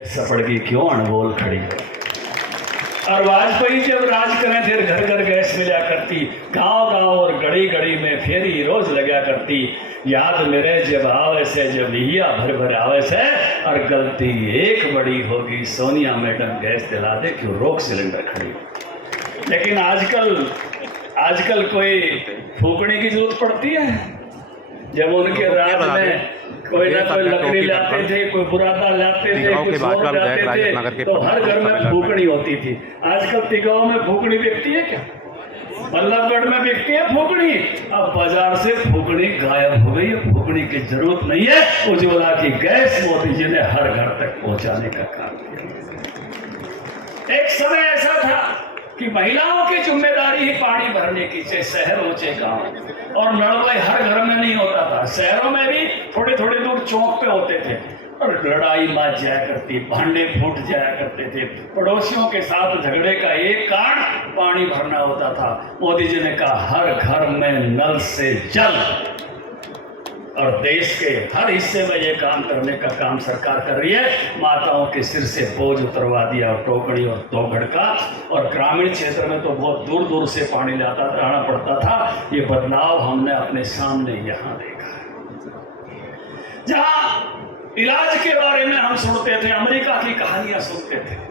सपड़गी क्यों अनमोल खड़ी। और वाजपेयी जब राज करें थे घर घर गैस मिला करती, गांव गांव और गड़ी गड़ी में फेरी रोज लगा करती। याद मेरे जब आवे से जब लिया भर भर आवे से, और गलती एक बड़ी होगी सोनिया मैडम गैस दिला दे क्यों रोक सिलेंडर खड़ी। लेकिन आजकल कोई फूकने की जरूरत पड़ती है। जब उनके राज में कोई ना कोई लकड़ी लाते थे, कोई बुरादा लाते थे, कुछ और लाते थे, तो हर घर में फूकनी होती थी। आजकल टिकाऊ में फूकनी बिकती है क्या? बल्लभगढ़ में बिकती है फूकनी। अब बाजार से फूकनी गायब हो गई है, फूकनी की जरूरत नहीं है। उज्ज्वला की गैस मोदी जी ने हर घर तक पहुंचाने का काम किया। एक समय ऐसा था कि महिलाओं की जिम्मेदारी ही पानी भरने की, चाहे शहर हो चाहे गाँव। और नलवाई हर घर में नहीं होता था, शहरों में भी थोड़े थोड़े दूर चौक पे होते थे। और लड़ाई बात जाया करती, भांडे फूट जाया करते थे, पड़ोसियों के साथ झगड़े का एक कारण पानी भरना होता था। मोदी जी ने कहा हर घर में नल से जल, और देश के हर हिस्से में ये काम करने का काम सरकार कर रही है। माताओं के सिर से बोझ उतरवा दिया, टोकरी और दोघड़ का। और ग्रामीण क्षेत्र में तो बहुत दूर दूर से पानी लाना पड़ता था। ये बदलाव हमने अपने सामने यहाँ देखा। जहाँ इलाज के बारे में हम सुनते थे, अमेरिका की कहानियां सुनते थे,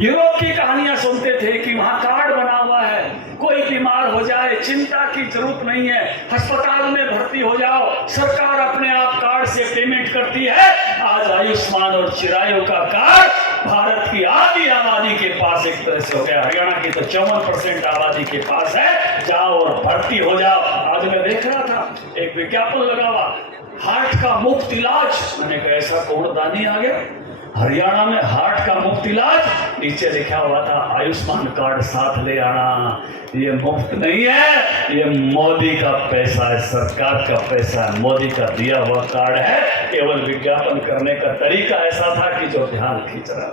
यूरोप की कहानियां सुनते थे कि वहां कार्ड बना हुआ है, कोई बीमार हो जाए चिंता की जरूरत नहीं है, अस्पताल में भर्ती हो जाओ सरकार अपने आप कार्ड से पेमेंट करती है। आज आयुष्मान और चिरायु का कार्ड भारत की आधी आबादी के पास एक तरह से हो गया। हरियाणा की तो 54% आबादी के पास है। जाओ और भर्ती हो जाओ। आज मैं देख रहा था एक विज्ञापन लगा हुआ, हार्ट का मुफ्त इलाज। मैंने कहा ऐसा कौन दानी आ गया, हरियाणा में हार्ट का मुफ्त इलाज। नीचे लिखा हुआ था आयुष्मान कार्ड साथ ले आना। ये मुफ्त नहीं है, ये मोदी का पैसा है, सरकार का पैसा है, मोदी का दिया हुआ कार्ड है। केवल विज्ञापन करने का तरीका ऐसा था कि जो ध्यान खींच रहा।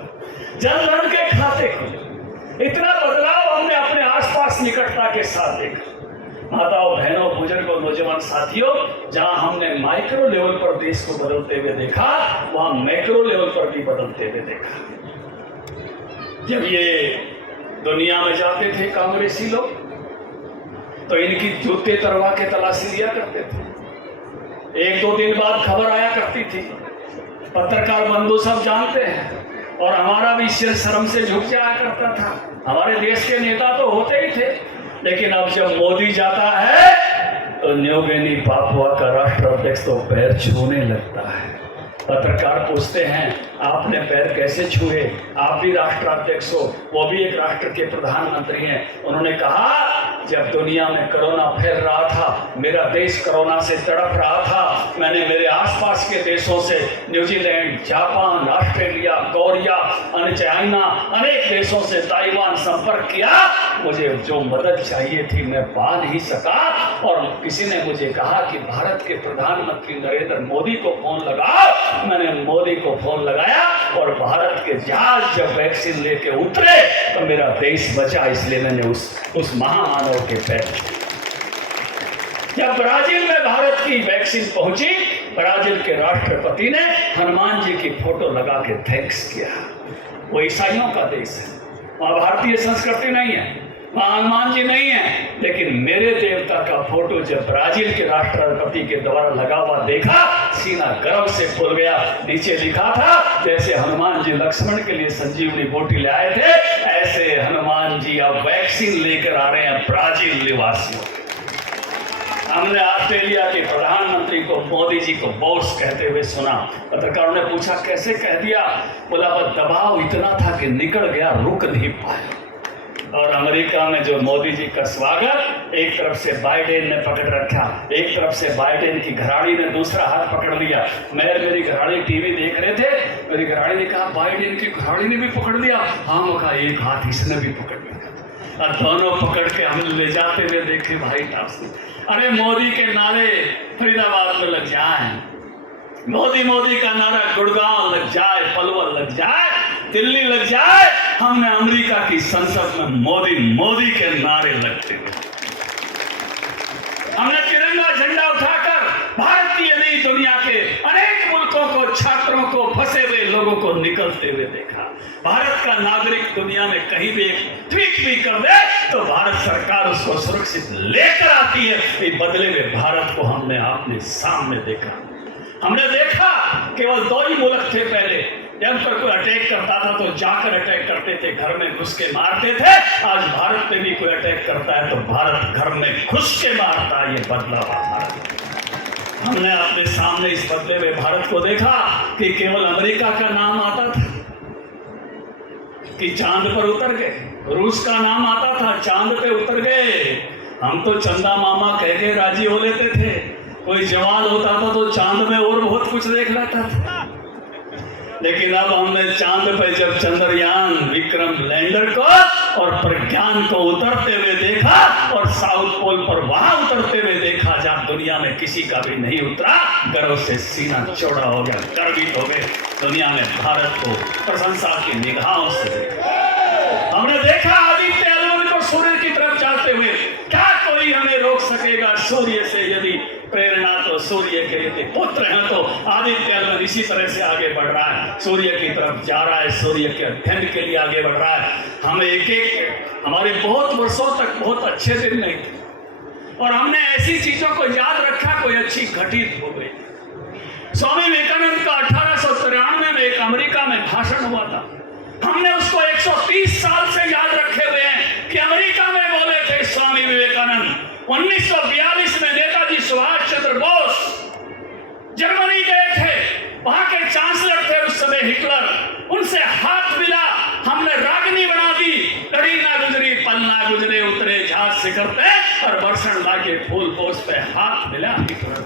जनधन के खाते खुले, इतना बदलाव हमने अपने आसपास निकटता के साथ देखा। माताओं बहनों बुजुर्गों नौजवान साथियों, जहां हमने माइक्रो लेवल पर देश को बदलते हुए देखा, वहां मैक्रो लेवल पर भी बदलते हुए देखा। जब ये दुनिया में जाते थे कांग्रेसी लोग, तो इनकी जूते तरवा के तलाशी लिया करते थे। एक दो दिन बाद खबर आया करती थी, पत्रकार बंधु सब जानते हैं। और हमारा भी सिर शर्म से झुक जाया करता था। हमारे देश के नेता तो होते ही थे, लेकिन अब जब मोदी जाता है तो न्यू गिनी पापुआ का राष्ट्राध्यक्ष तो पैर छूने लगता है। पत्रकार पूछते हैं आपने पैर कैसे छुए, आप भी राष्ट्राध्यक्ष हो, वो भी एक राष्ट्र के प्रधानमंत्री हैं। उन्होंने कहा जब दुनिया में कोरोना फैल रहा था, मेरा देश कोरोना से तड़प रहा था, मैंने मेरे आसपास के देशों से New Zealand, Japan, Australia, Korea, China, अनेक देशों से ताइवान संपर्क किया। मुझे जो मदद चाहिए थी मैं पा नहीं सका। और किसी ने मुझे कहा कि भारत के प्रधानमंत्री नरेंद्र मोदी को फोन लगाओ। मैंने मोदी को फोन लगाया और भारत के जहाज जब वैक्सीन लेके उतरे तो मेरा देश बचा। इसलिए मैंने उस महामानव के पैर। जब ब्राजील में भारत की वैक्सीन पहुंची, ब्राजील के राष्ट्रपति ने हनुमान जी की फोटो लगा के थैंक्स किया। वो ईसाइयों का देश है, वहां भारतीय संस्कृति नहीं है, वहां हनुमान जी नहीं है। लेकिन मेरे देवता का फोटो जब ब्राजील के राष्ट्रपति के द्वारा लगा हुआ देखा, सीना गर्व से फूल गया। नीचे लिखा था जैसे हनुमान जी लक्ष्मण के लिए संजीवनी बूटी ले आए थे, ऐसे हनुमान जी अब वैक्सीन लेकर आ रहे हैं ब्राजील निवासियों। हमने ऑस्ट्रेलिया के प्रधानमंत्री को मोदी जी को बॉस कहते हुए सुना। पत्रकारों ने पूछा कैसे कह दिया, बोला बस दबाव इतना था कि निकल गया, रुक नहीं पाया। और अमेरिका में जो मोदी जी का स्वागत, एक तरफ से बाइडेन ने पकड़ रखा, एक तरफ से बाइडेन की घराड़ी ने दूसरा हाथ पकड़ लिया। मेरी घराड़ी टीवी देख रहे थे, मेरी घराड़ी ने कहा बाइडेन की घराड़ी ने भी पकड़ लिया। हाँ मैं कहा एक हाथ इसने भी पकड़ लिया। और दोनों पकड़ के हम ले जाते हुए देखे व्हाइट हाउस में। अरे मोदी के नारे फरीदाबाद में लग जाए, मोदी मोदी का नारा गुड़गांव लग जाए, पलवल लग जाए, दिल्ली लग जाए, हमने अमेरिका की संसद में मोदी मोदी के नारे लगते हुए, हमने तिरंगा झंडा उठाकर भारतीय नहीं, दुनिया के अनेक मुल्कों को, छात्रों को, फंसे हुए लोगों को निकलते हुए देखा। भारत का नागरिक दुनिया में कहीं भी एक ट्वीट भी कर दे तो भारत सरकार उसको सुरक्षित लेकर आती है। इस बदले में भारत को हमने आपने सामने देखा। हमने देखा केवल 2 ही मुल्क थे पहले, जब पर कोई अटैक करता था तो जाकर अटैक करते थे, घर में घुस के मारते थे। आज भारत में भी कोई अटैक करता है तो भारत घर में घुस के मारता है। ये बदलाव भारत। हमने अपने सामने इस बदले में भारत को देखा कि केवल अमेरिका का नाम आता था कि चांद पर उतर गए, रूस का नाम आता था चांद पे उतर गए। हम तो चंदा मामा कह के राजी हो लेते थे। कोई जवान होता था तो चांद में और बहुत कुछ देख लेता था। लेकिन अब हमने चांद पे जब चंद्रयान विक्रम लैंडर को और प्रज्ञान को उतरते हुए देखा और साउथ पोल पर वहां उतरते हुए देखा जहां दुनिया में किसी का भी नहीं उतरा, गर्व से सीना चौड़ा हो गया, गर्वित हो गए। दुनिया में भारत को प्रशंसा की निगाहों से देखा। हमने देखा आदित्य एल को सूर्य की तरफ जाते हुए। क्या कोई हमें रोक सकेगा सूर्य से? यदि प्रेरणा तो सूर्य के यदि पुत्र हैं तो आदित्य एल इसी तरह से आगे बढ़ रहा है, सूर्य की तरफ जा रहा है, सूर्य के अध्ययन के लिए आगे बढ़ रहा है। हमें एक हमारे बहुत वर्षों तक बहुत अच्छे दिन नहीं थे और हमने ऐसी चीजों को याद रखा, कोई अच्छी घटित हो गई। स्वामी विवेकानंद का 1893 में एक अमेरिका में भाषण हुआ था। हमने उसको 130 साल से याद रखे हुए हैं कि अमेरिका में बोले थे स्वामी विवेकानंद। 1942 में नेताजी सुभाष चंद्र बोस जर्मनी गए थे, वहां के चांसलर थे उस समय हिटलर, उनसे हाथ मिला, हमने रागनी बना दी। कड़ी ना गुजरी पल ना गुजरे, उतरे जहाज से करते और बरसण लाके फूल पोस पे हाथ मिला हिटलर।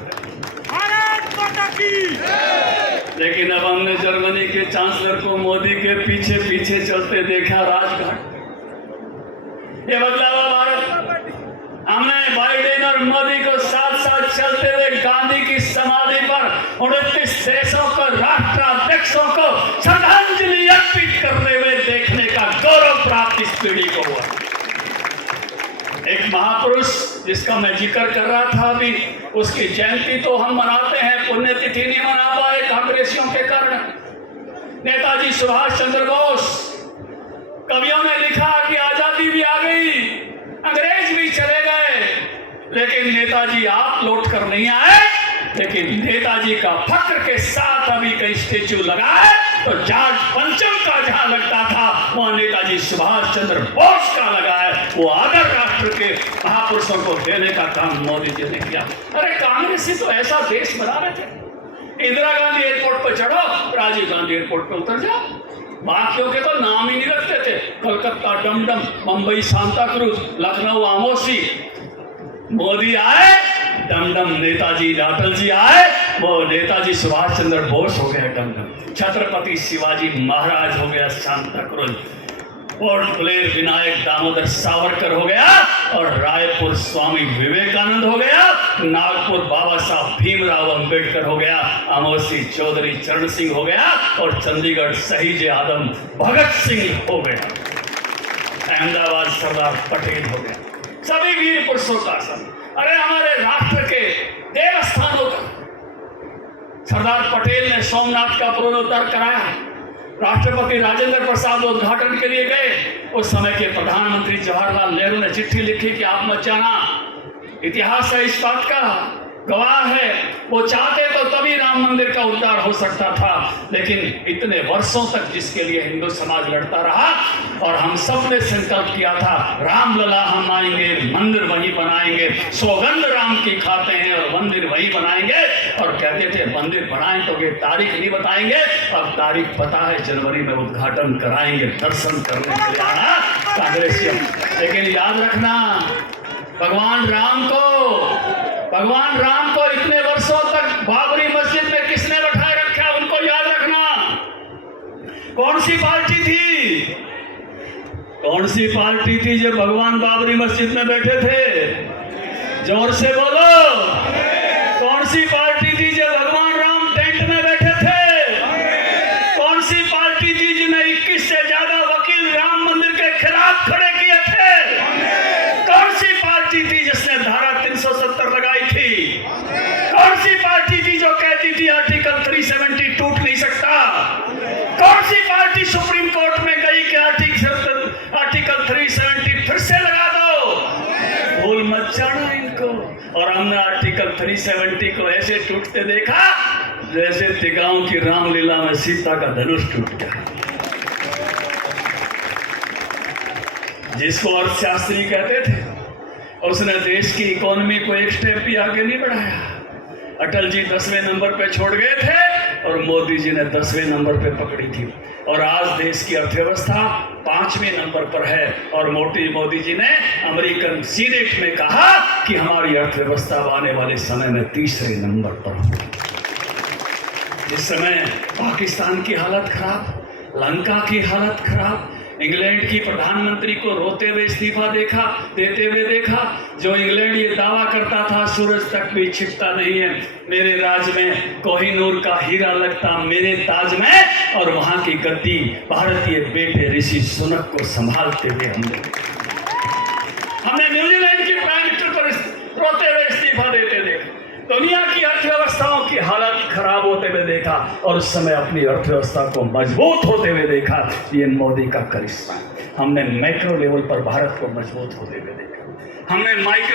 लेकिन अब हमने जर्मनी के चांसलर को मोदी के पीछे पीछे चलते देखा राजघाट। ये बदलाव भारत। हमने बाइडेन और मोदी को साथ साथ चलते हुए गांधी की समाधि पर 29 देशों को, राष्ट्राध्यक्षों को श्रद्धांजलि अर्पित करते हुए देखने का गौरव प्राप्त इस पीढ़ी को हुआ। एक महापुरुष जिसका मैं जिक्र कर रहा था अभी, उसकी जयंती तो हम मनाते हैं, पुण्यतिथि नहीं मना पाए कांग्रेसियों के कारण। नेताजी सुभाष चंद्र बोस, कवियों ने लिखा कि आजादी भी आ गई, अंग्रेज भी चले गए, लेकिन नेताजी आप लौट कर नहीं आए। लेकिन नेताजी का फक्र के साथ अभी कई स्टेच्यू लगा है तो जॉर्ज पंचम का जहां लगता था वहां नेताजी सुभाष चंद्र बोस का लगा है। वो आदर राष्ट्र के महापुरुषों को देने का काम मोदी जी ने किया। अरे कांग्रेसी तो ऐसा देश बना रहे थे, इंदिरा गांधी एयरपोर्ट पर चढ़ो, राजीव गांधी एयरपोर्ट पर उतर जाओ। बाकियों के तो नाम ही नहीं रखते थे, कलकत्ता डमडम, मुंबई सांता क्रूज, लखनऊ आमोसी। मोदी आए, डमडम नेताजी अटल जी आए, वो नेताजी सुभाष चंद्र बोस हो गया डमडम, छत्रपति शिवाजी महाराज हो गया Santa cruise, port Blair Vinayak Damodar Savarkar हो गया और रायपुर स्वामी विवेकानंद हो गया, नागपुर बाबा साहब भीमराव अंबेडकर हो गया, अमोसी चौधरी चरण सिंह हो गया और चंडीगढ़ शहीद आदम भगत सिंह हो गया, अहमदाबाद सरदार पटेल हो गया। सभी वीर पुरुषों का सब। अरे हमारे राष्ट्र के देवस्थानों का सरदार पटेल ने सोमनाथ का पुनरुद्धार कराया। राष्ट्रपति राजेंद्र प्रसाद उद्घाटन के लिए गए, उस समय के प्रधानमंत्री जवाहरलाल नेहरू ने चिट्ठी लिखी कि आप मत जाना, इतिहास है इस बात का, गवाह है, वो चाहते तो तभी राम मंदिर का उद्धार हो सकता था। लेकिन इतने वर्षों तक जिसके लिए हिंदू समाज लड़ता रहा और हम सब ने संकल्प किया था रामलला हम आएंगे, मंदिर वही बनाएंगे, सौगंध राम की खाते हैं और मंदिर वही बनाएंगे, और कहते थे मंदिर बनाएं तो ये तारीख नहीं बताएंगे। अब तारीख पता है, जनवरी में उद्घाटन कराएंगे, दर्शन करने के लिए आना कांग्रेसियों। लेकिन याद रखना, भगवान राम को इतने वर्षों तक बाबरी मस्जिद में किसने बैठाए रखा, उनको याद रखना। कौन सी पार्टी थी जो भगवान बाबरी मस्जिद में बैठे थे? जोर से बोलो। कौन सी पार्टी थी जो भगवान राम टेंट में बैठे थे? कौन सी पार्टी थी जिन्हें 21 से ज्यादा वकील राम मंदिर के खिलाफ खड़े किए थे? कौन सी पार्टी थी जिसने धारा 370 लगाई थी? कौन सी G70 को ऐसे टूटते देखा जैसे तिगांव की रामलीला में सीता का धनुष टूट गया। जिसको अर्थशास्त्री कहते थे, उसने देश की इकोनॉमी को एक स्टेप भी आगे नहीं बढ़ाया। अटल जी 10वें नंबर पे छोड़ गए थे और मोदी जी ने 10वें नंबर पे पकड़ी थी, और आज देश की अर्थव्यवस्था 5वें नंबर पर है। और मोदी जी ने अमेरिकन सीनेट में कहा कि हमारी अर्थव्यवस्था आने वाले समय में 3रे नंबर पर होगी। इस समय पाकिस्तान की हालत खराब, लंका की हालत खराब, इंग्लैंड की प्रधानमंत्री को रोते हुए इस्तीफा देते हुए देखा। जो इंग्लैंड ये दावा करता था सूरज तक भी छिपता नहीं है, मेरे राज में कोहिनूर का हीरा लगता मेरे ताज में, और वहां की गद्दी भारतीय बेटे ऋषि सुनक को संभालते हुए हमने न्यूजीलैंड की प्राइम मिनिस्टर पर रोते हुए इस्तीफा देते देखा। दुनिया की अर्थव्यवस्थाओं की हालत खराब होते हुए देखा, और उस समय अपनी अर्थव्यवस्था को मजबूत होते हुए देखा। ये मोदी का करिश्मा। हमने मैक्रो लेवल पर भारत को मजबूत होते हुए देखा, हमने माइक्रो